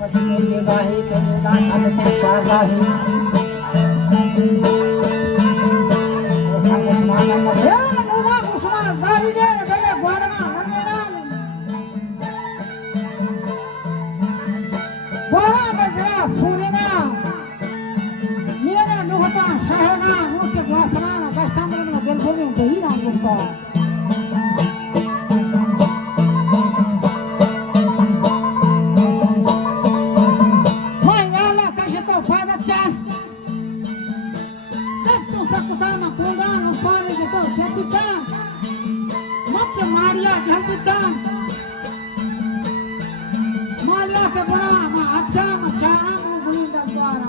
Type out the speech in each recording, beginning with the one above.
पति बाही के दान के शाबाही उस्मान नंबर नूरा उस्मान गाड़ी दे गले गोरमा नन्मेरा गोरा में गया सुनेना मेरा नुहता शहना ऊंचे वासना कष्टमर में दिल बोलूं तो ही ना गुस्सा Maria, Kapitan. Maria ke bana ma acha ma chana mu bulinda swara.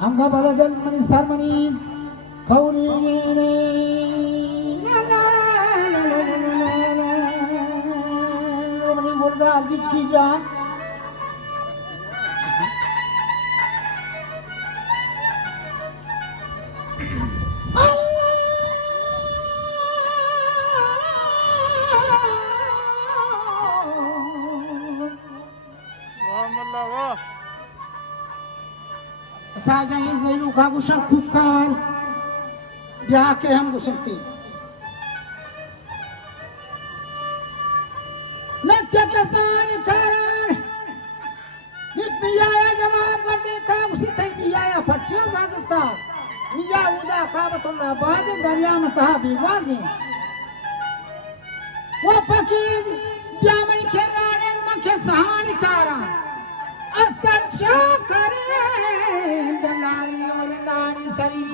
Angga baladal manis harmonis kauli yene mani bolda ardiç ki can Saja زينو كابو شكوكان بياكي هم بشكتي نتك ساني كاران نبيا يا جماعة بدي كابو ستي يا بچيو زادتا نيا ودا كابو الله بعد دريا متها بيوازي وفكيد بيامني كران المكي سهاني كاران أستن شاكرين دلالي ولداني سري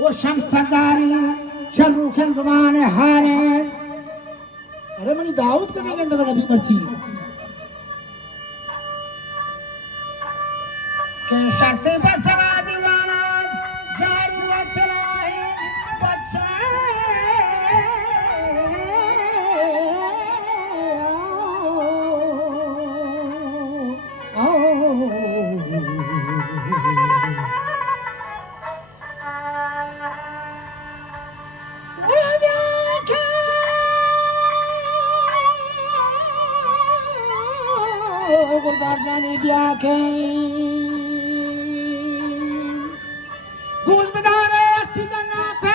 وشمس داري شروخ زمان هاري अरे मनी दाऊद को नहीं लेंगे नबी मर्ची के शर्ते बसरा दीवाना जरूरत नहीं बच्चे गुरबाजानी ब्याखे फूल बिदारे अच्छी जना पे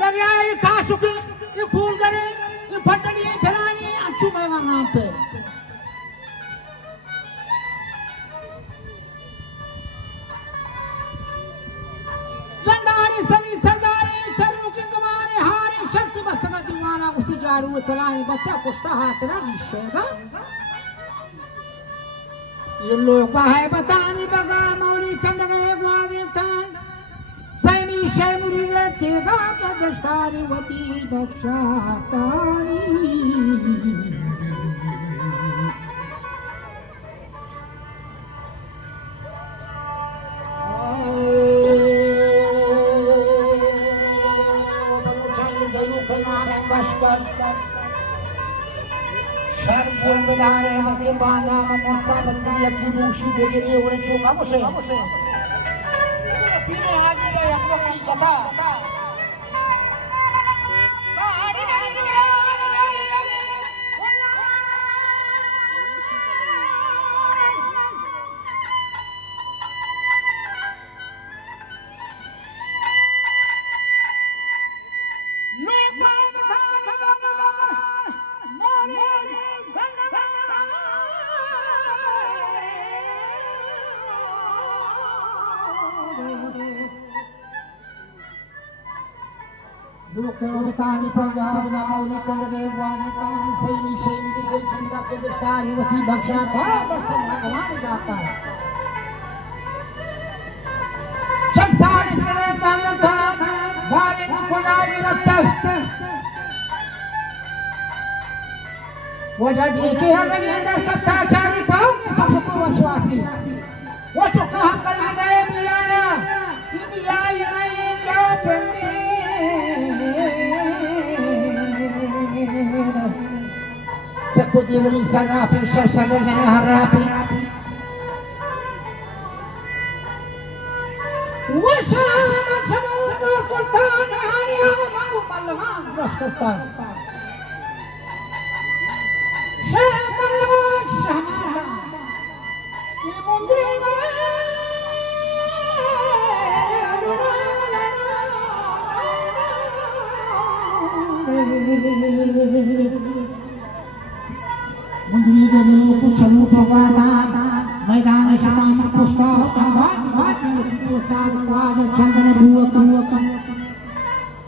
दरियाई काशुकी ये फूल करे ये फटड़ी ये फैलानी अच्छी मगा नाम पे चंदारी सनी सरदारी शर्मुकी तुम्हारे हारी शक्ति बस्तगा दीवाना उसी जाड़ू तलाई बच्चा कुश्ता हाथ ना विशेगा ये लोग है बतानी बगा मौरी कंड गए ग्वादितान सैमी शैमुरी रे तेगा का दस्तारी वती बख्शातानी शर्फुल बिदारे मके बाना मोटा बंदी यकी मूशी बेगरी ओरे चोका मोसे तीने आगे गए अपना की कथा Look at Tani Punjab, the Mauli Kandade, Wanitan, Sami Shami, the Kinda Kedistar, Yuti Bakshat, Bastan Magamani Gata. Chaksari Kretanata, Bali Nikolai Ratta. Wajadi Kihamanda Katachari Pau, Sapuku Waswasi. What you can't come in the Emilia? Emilia, Pendi. Sekudi wali sarapi shashana jana harapi washana chamuda kultan hani hum mangu palman raftan shamalman shamala ye mundri मुंडी में कुछ लोग पवाना मैदान शाम पुष्पा बात को साथ was चंद्र बुआ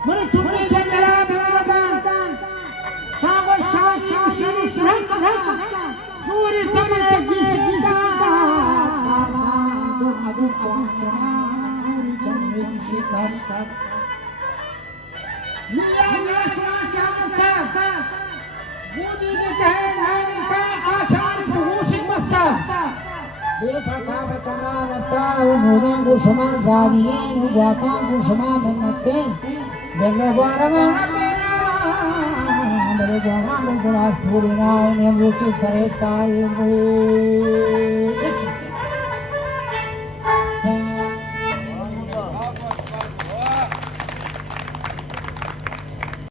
मरे तुमने जंगला भगवान शाम शुरू पूरी चमने गिश गिशा पूरी चमने गिशा मिया नशा क्या होता बूदी ने कहे नानी का आचार्य भूषित मस्ता देखा का बतना मस्ता उन्होंने गुशमा जाविये नुवाता गुशमा बनते बेले बारवा मेरे बाबा में दरास बोले ना उन्हें मुझे सरे साये